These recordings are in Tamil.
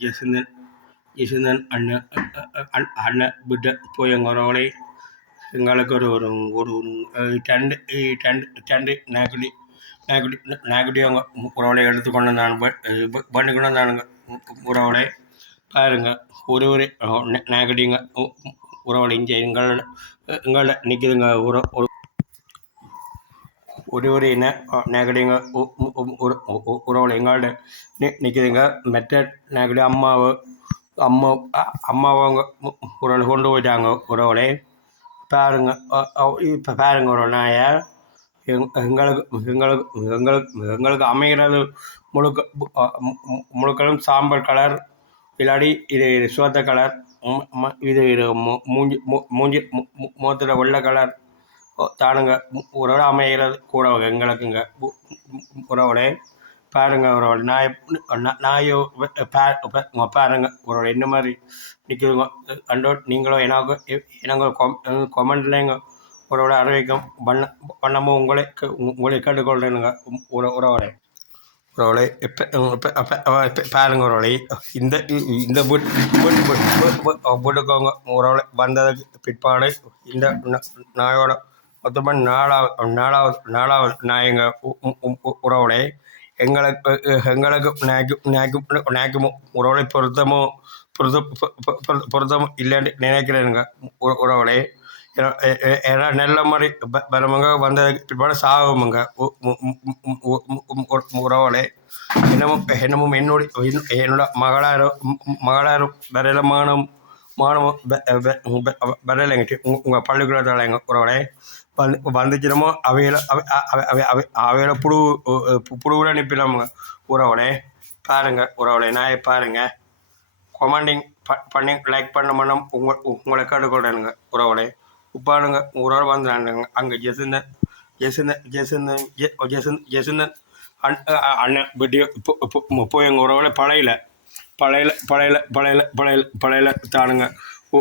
Jason Jason அண்ணன் விட்ட போயவங்களோட எங்களுக்கு ஒரு டண்டு நாக்குடி அவங்க உறவுகளை எடுத்துக்கொண்டு நான் பண்ணிக்கொண்டு நானுங்க உறவுகளை பாருங்க ஒரு நாக்குடிங்க உறவுகளை இங்கே எங்களோட நிற்குதுங்க ஒரு நாகடிங்க உறவுகளை எங்கள்கிட்ட நிற்குதுங்க மெத்த நாகடி அம்மாவங்க உறவுகளை கொண்டு போயிட்டாங்க உறவுகளை பாருங்க இப்போ பாருங்க ஒரு நாயை எங்களுக்கு அமைகிறது முழுக்களும் சாம்பல் கலர் இல்லாடி இது சிவத்த கலர் இது மூஞ்சி முகத்தில் வெள்ளை கலர் தானுங்க உறவு அமைகிறது கூட எங்களுக்குங்க உறவுகளே பாருங்க உறவு நாயோ பாருங்க உறவு என்ன மாதிரி நிற்குதுங்க அண்டோ நீங்களும் எனக்கு கொமெண்ட்லேங்க உறவோட அறிவிக்கும் பண்ணமும் உங்களை கேட்டுக்கொள்றேனுங்க உறவுகளே இப்போ பாருங்க உறவுகளை இந்த வீட்டுக்கவங்க உறவுகளை வந்ததுக்கு பிற்பாடு இந்த நாயோட மொத்தமாக நாலாவது நாயங்க உறவுகளை எங்களுக்கு நாய்க்கும் உறவுகளை பொருத்தமும் இல்லைன்னு நினைக்கிறேனுங்க உறவுகளை ஏன்னா நல்ல மாதிரி வரவங்க வந்ததுக்கு பிற்பாடு சாகுமுங்க உறவுகளை என்னமும் என்னோட மகளாரும் வரையில மானமும் வரையிலங்கிட்டு உங்கள் பள்ளிக்கூடத்தாலைங்க உறவுகளை வந்துச்சிடமோ அவையில புழுவில் அனுப்பிடமுங்க உறவுகளே பாருங்க உறவுகளை நாயை பாருங்க கொமெண்டிங் பண்ணி லைக் பண்ண உங்களை கேட்டுக்கொள்றேனுங்க உறவுகளே உப்பாடுங்க உறவு வந்துடுங்க அங்கே ஜெசந்தன் அண்ணன் வீட்டியோ போய் எங்கள் உறவுகளை பழையில தானுங்க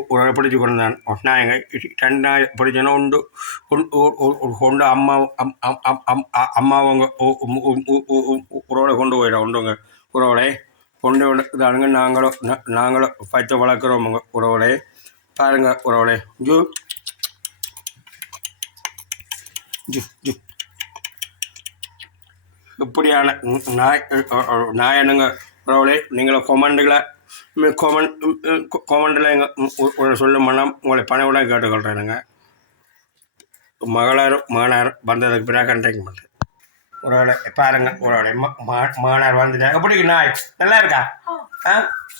உறவை பிடிச்சி கொண்டு நாயங்க ரெண்டு நாய் பிடிச்சோன்னா கொண்டு அம்மாவங்க உறவுகளை கொண்டு போயிடும் உண்டுங்க உறவுகளை கொண்டு தானுங்க நாங்களும் பச்சை வளர்க்குறோமுங்க உறவுகளை பாருங்க உறவுகளை இப்படியான நாயனுங்க உறவுகளே நீங்களும் கொமெண்டில் எங்கள் சொல்லும் மனம் உங்களை பணவிட கேட்டுக்கொள்கிறேனுங்க மகனாரும் வந்ததுக்கு பிறகு கண்டேங்க பண்ணுறேன் உறவுகளை பாருங்க உறவுகளை மகனார் வந்துட்டேன் எப்படி நாய் நல்லா இருக்கா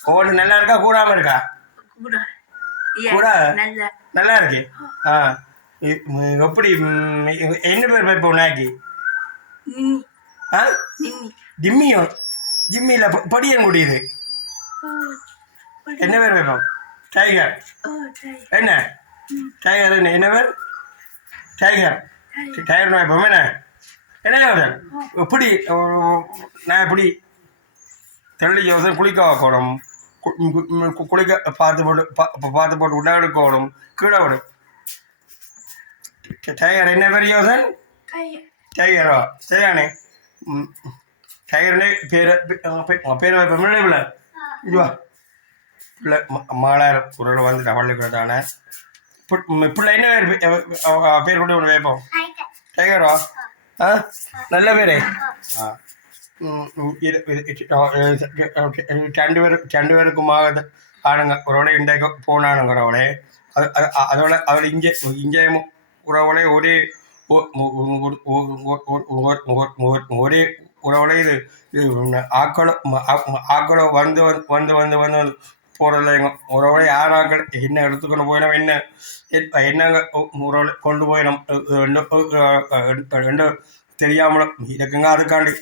ஒவ்வொரு நல்லா இருக்கா கூடாமல் இருக்கா கூட நல்லா இருக்கு எப்படி என்ன பேர் வைப்போம் நாய்க்கு டிம்மியோ ஜிம்மியில் படியன் முடியுது என்ன பேர் வைப்போம் டைகர் என்ன டைகர் என்ன பேர் டைகர் வைப்போம் என்ன எப்படி நான் எப்படி தெள்ளி யோசனை குளிக்க வைக்கணும் குளிக்க பார்த்து போட்டு விட்டா எடுக்கணும் கீழே விடும் டைகர் என்ன பேர் யோசன் டைகரோ சரியானே டைகர்னே பேர் வைப்போம் இல்லை இதுவா பிள்ளை மாளாயிரம் உறவு வந்துட்டு பள்ளிக்கூடத்தானே பிள்ளை என்ன பேர் கூட ஒன்று வைப்போம் டைகரோ நல்ல பேரே ரெண்டு பேருக்குமாக ஆனுங்க உறவுகளை இன்றைக்கு போனானுங்க உறவுகளே அதோட இங்கேயும் உறவுகளே ஒரே உறவுகளே இது ஆக்களோ வந்து போகிறதில்லைங்க உறவுகளை யார் ஆக்கள் என்ன எடுத்துக்கொண்டு போயிடும் என்னங்க உறவுகளை கொண்டு போயிடும் ரெண்டு தெரியாமலும் இருக்குங்க அதுக்காண்டி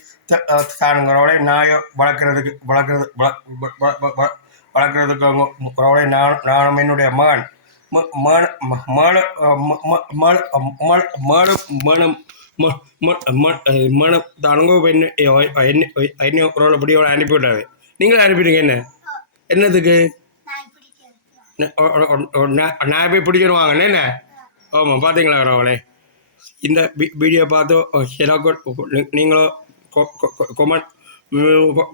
தானுங்க உறவுகளை நாயை வளர்க்குறதுக்கு அவங்க உறவுகளை நானும் என்னுடைய மகன் மனம் தானுங்க என்ன உறவுகளை படியோட அனுப்பிவிட்டாரு நீங்களும் அனுப்பிடுங்க என்னதுக்கு நான் போய் பிடிச்சிருவாங்க என்ன ஆமாம் பார்த்தீங்களா உறவுகளே இந்த வீடியோ பார்த்து எனக்கு நீங்களும் கொமெண்ட்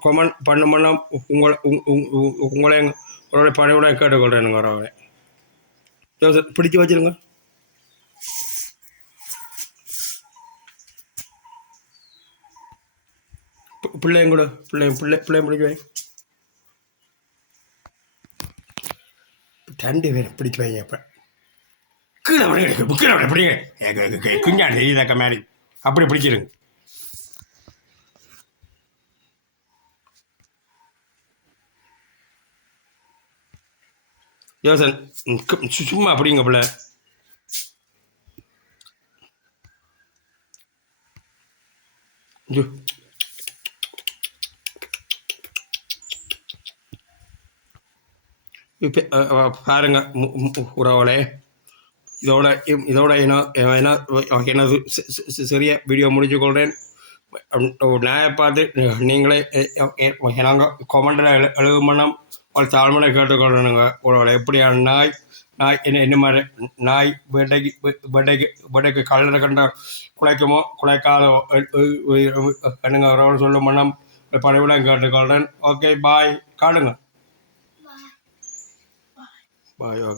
கொமெண்ட் பண்ணுமுன்னா உங்களை உங்களுடைய படையோட கேட்டுக்கொள்கிறேனுங்க வரவரை பிடிச்சி வச்சிருங்க. பிள்ளையும் கூட பிள்ளையும் பிடிச்சி வை. 2 பேரும் பிடிச்சி வைங்க. அப்போ கீழே பிடிங்க குஞ்சாண்டு தெரியுதாக்க மாதிரி அப்படி பிடிச்சிருங்க. யோசன் சும்மா அப்படிங்க பிள்ளை. இப்போ பாருங்க உறவுகளே, இதோட எனது சிறிய வீடியோ முடிச்சு கொள்கிறேன். நாயை பார்த்து நீங்களே நாங்கள் கொமெண்டில் எழுதுமண்ணம் ஒரு தாழ்மனை கேட்டுக்கொள்ளணுங்க. உறவுகளை எப்படியான நாய் என்ன மாதிரி நாய் வேட்டைக்கு கல்லறை கண்ட குலைக்குமோ குலைக்காதோ என்னங்க உறவுகள் சொல்லும் மண்ணம் படைவிடம் கேட்டுக்கொள்கிறேன். Okay bye. காடுங்க பாய்.